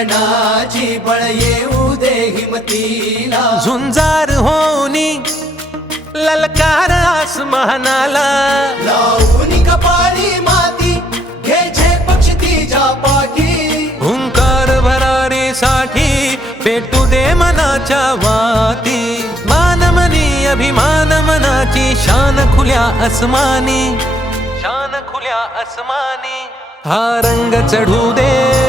चरणाची येऊ दे हिमतीला. झुंजार होनी ललकार आसमानाला. लावून कपाळी माती घे झे पक्ष तिच्या पाठी. हुंकार भरारी साठी पेटू दे मनाच्या वाती. मानमनी अभिमान मनाची शान खुल्या असमानी शान खुल्या असमानी हा रंग चढू दे.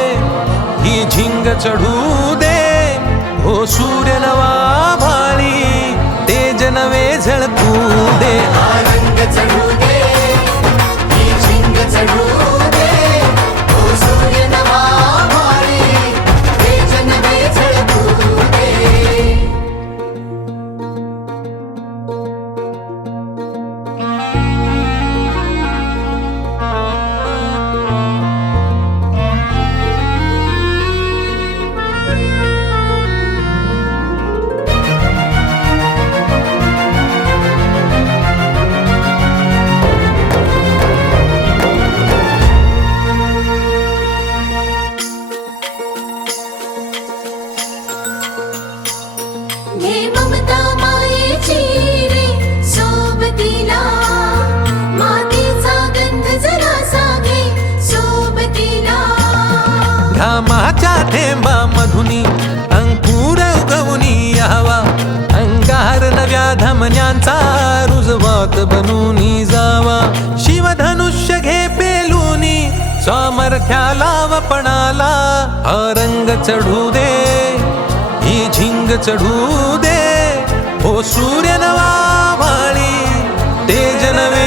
झिंग चढू दे. हो सूर्य नवा भाळी. तेज नवे झळकू दे. आनंद चढू दे. झिंग चढू घे ममता मायेची रे सोबतीला. मातीचा गंध सोबतीला. घामाच्या थेंबा मधुनी अंकुर उगवनी यावा. अंगार नव्या धमन्यांचा रुजवात बनूनी जावा. शिवधनुष्य घे पेलूनी सामर्थ्याला वपणाला रंग चढू दे रंग चढू दे. हो सूर्य नवा भाळी तेज नवे